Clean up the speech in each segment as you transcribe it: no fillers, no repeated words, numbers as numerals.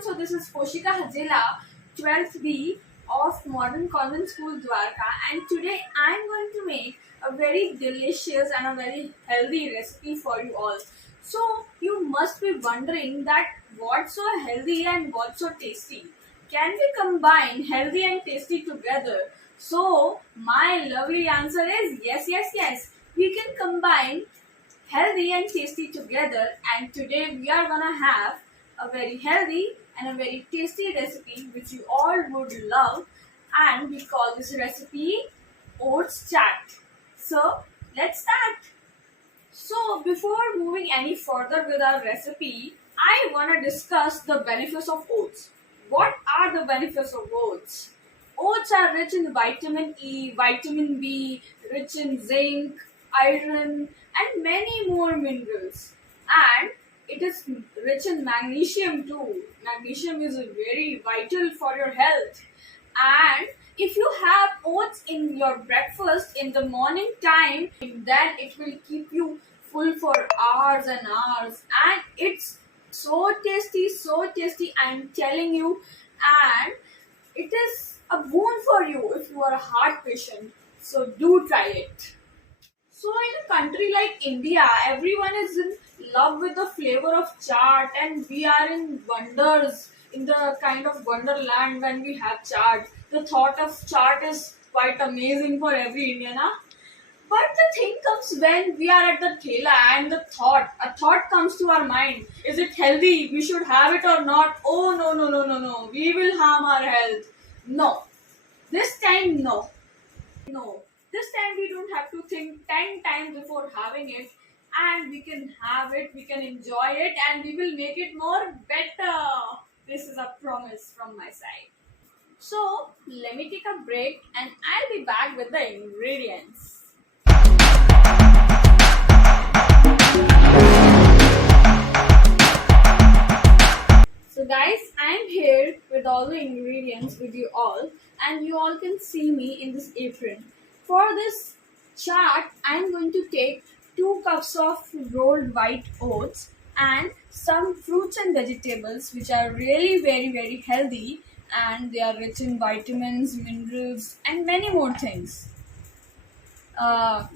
everyone, so this is Poshika Hajela, 12th B of Modern Convent School Dwarka, and today I am going to make a very delicious and a very healthy recipe for you all. So you must be wondering that what's so healthy and what's so tasty? Can we combine healthy and tasty together? So my lovely answer is yes, yes, yes. We can combine healthy and tasty together, and today we are gonna have a very healthy and a very tasty recipe which you all would love, and we call this recipe oats chaat. So let's start. So before moving any further with our recipe, I want to discuss the benefits of oats. What are the benefits of oats? Oats are rich in vitamin E, vitamin B, rich in zinc, iron, and many more minerals. And it is rich in magnesium too. Magnesium is very vital for your health. And if you have oats in your breakfast in the morning time, then it will keep you full for hours and hours. And it's so tasty, I'm telling you. And it is a boon for you if you are a heart patient. So do try it. So in a country like India, everyone is in love with the flavor of chaat, and we are in wonders in the kind of wonderland when we have chaat. The thought of chaat is quite amazing for every Indian. Huh? But the thing comes when we are at the thela and a thought comes to our mind. Is it healthy? We should have it or not? Oh no. We will harm our health. No. This time, no. No. This time we don't have to think 10 times before having it, and we can have it, we can enjoy it, and we will make it more better. This is a promise from my side. So let me take a break and I'll be back with the ingredients. So guys, I am here with all the ingredients with you all, and you all can see me in this apron. For this chaat, I am going to take 2 cups of rolled white oats and some fruits and vegetables which are really very healthy, and they are rich in vitamins, minerals, and many more things.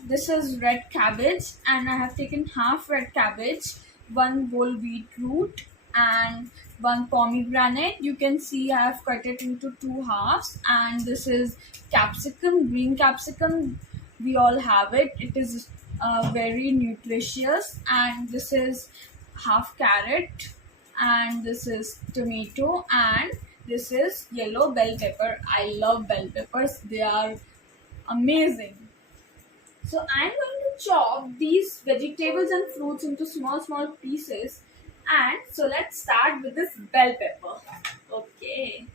This is red cabbage, and I have taken half red cabbage, 1 whole beetroot, and 1 pomegranate. You can see I have cut it into 2 halves, and this is capsicum, green capsicum. We all have it. It is very nutritious, and this is half carrot, and this is tomato, and this is yellow bell pepper. I love bell peppers. They are amazing. So I'm going to chop these vegetables and fruits into small pieces. And so let's start with this bell pepper. Okay.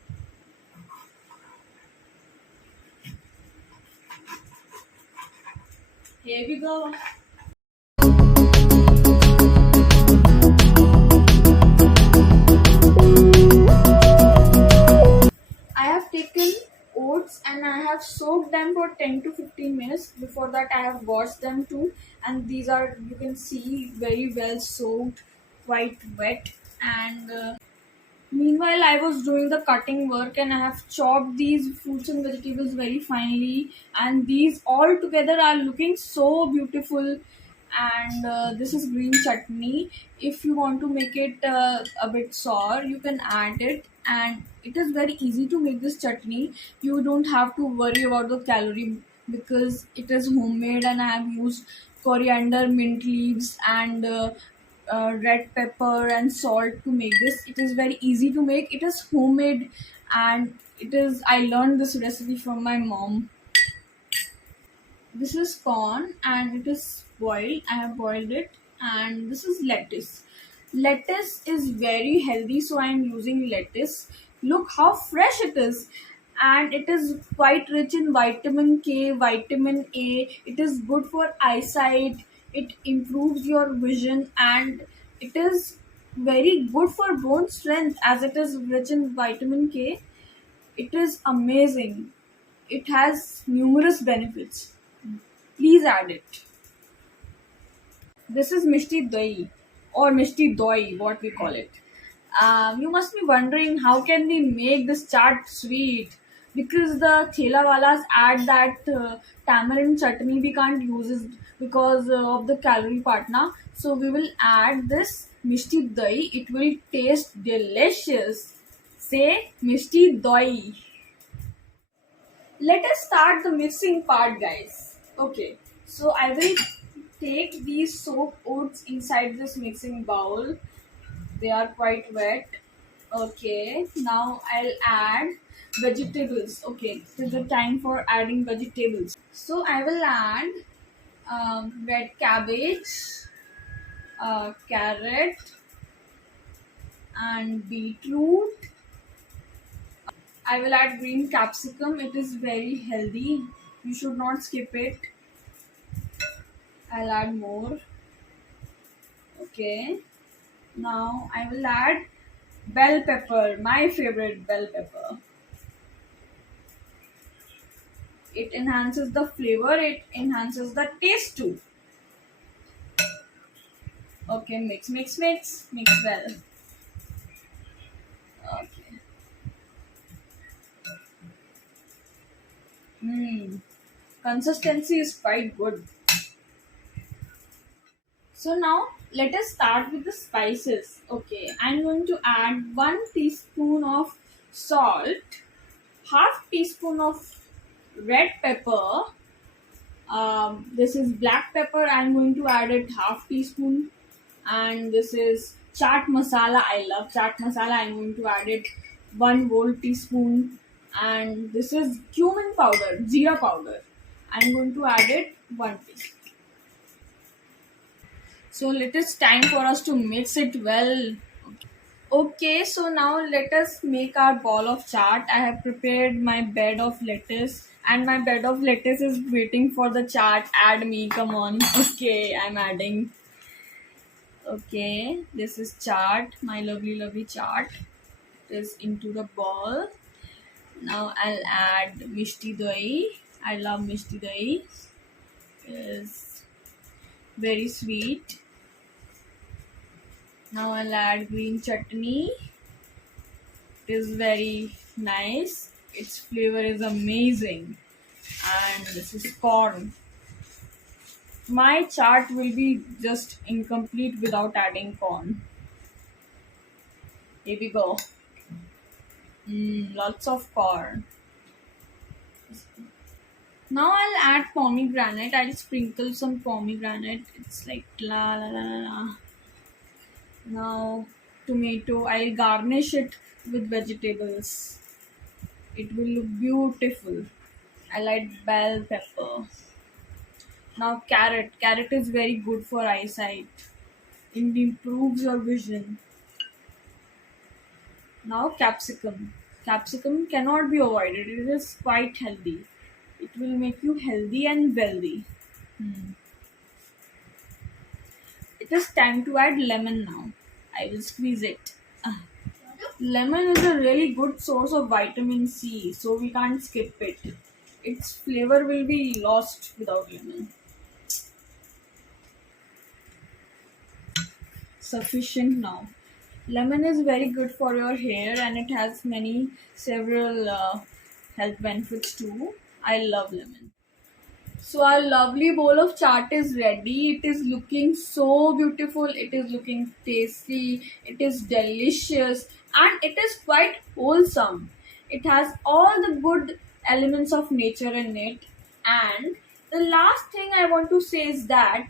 Here we go. I have taken oats and I have soaked them for 10 to 15 minutes. Before that I have washed them too, and these are, you can see, very well soaked, quite wet. And meanwhile I was doing the cutting work, and I have chopped these fruits and vegetables very finely, and these all together are looking so beautiful. And this is green chutney. If you want to make it a bit sour, you can add it, and it is very easy to make this chutney. You don't have to worry about the calorie because it is homemade, and I have used coriander, mint leaves, and red pepper and salt to make this. It is very easy to make. It is homemade, and I learned this recipe from my mom. This is corn, and it is boiled. I have boiled it. And this is lettuce. Lettuce is very healthy, so I am using lettuce. Look how fresh it is. And it is quite rich in vitamin K, vitamin A. It is good for eyesight. It improves your vision, and it is very good for bone strength as it is rich in vitamin K. It is amazing. It has numerous benefits. Please add it. This is Mishti Dahi, or Mishti Doi, what we call it. You must be wondering how can we make this chaat sweet, because the thela walas add that tamarind chutney we can't use it because of the calorie part na. So we will add this mishti dahi. It will taste delicious. Say mishti dahi. Let us start the mixing part, guys. Okay, so I will take these soaked oats inside this mixing bowl. They are quite wet. Okay, now I'll add vegetables. Okay, it is the time for adding vegetables. So I will add red cabbage, carrot, and beetroot. I will add green capsicum. It is very healthy. You should not skip it. I'll add more. Okay. Now I will add bell pepper, my favorite bell pepper. It enhances the flavor, it enhances the taste too. Okay, mix well. Okay. Consistency is quite good. So now let us start with the spices. Okay, I'm going to add 1 teaspoon of salt, half teaspoon of red pepper. This is black pepper. I'm going to add it half teaspoon, and this is chaat masala. I love chaat masala. I'm going to add it 1 whole teaspoon, and this is cumin powder, jeera powder. I'm going to add it 1 teaspoon. So it is time for us to mix it well. Okay, so now let us make our ball of chaat. I have prepared my bed of lettuce, and my bed of lettuce is waiting for the chaat. Add me, come on. Okay, I'm adding. Okay, this is chaat, my lovely chaat. It is into the ball. Now I'll add mishti dahi. I love mishti dahi. It's very sweet. Now I'll add green chutney. It is very nice. Its flavor is amazing. And this is corn. My chaat will be just incomplete without adding corn. Here we go. Lots of corn. Now I'll add pomegranate. I'll sprinkle some pomegranate. It's like la la la la la. Now tomato. I'll garnish it with vegetables. It will look beautiful. I'll add bell pepper. Now carrot. Carrot is very good for eyesight. It improves your vision. Now capsicum. Capsicum cannot be avoided. It is quite healthy. It will make you healthy and wealthy. It is time to add lemon now. I will squeeze it. Lemon is a really good source of vitamin C, so we can't skip it. Its flavor will be lost without lemon. Sufficient now. Lemon is very good for your hair, and it has several health benefits too. I love lemon. So our lovely bowl of chaat is ready. It is looking so beautiful. It is looking tasty. It is delicious, and it is quite wholesome. It has all the good elements of nature in it. And the last thing I want to say is that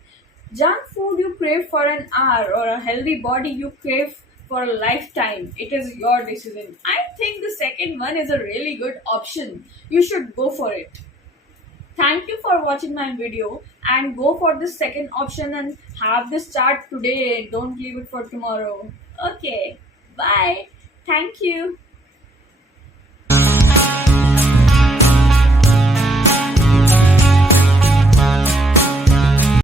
junk food you crave for an hour, or a healthy body you crave for a lifetime. It is your decision. I think the second one is a really good option. You should go for it. Thank you for watching my video, and go for the second option and have this chaat today. Don't leave it for tomorrow. Okay, bye. Thank you.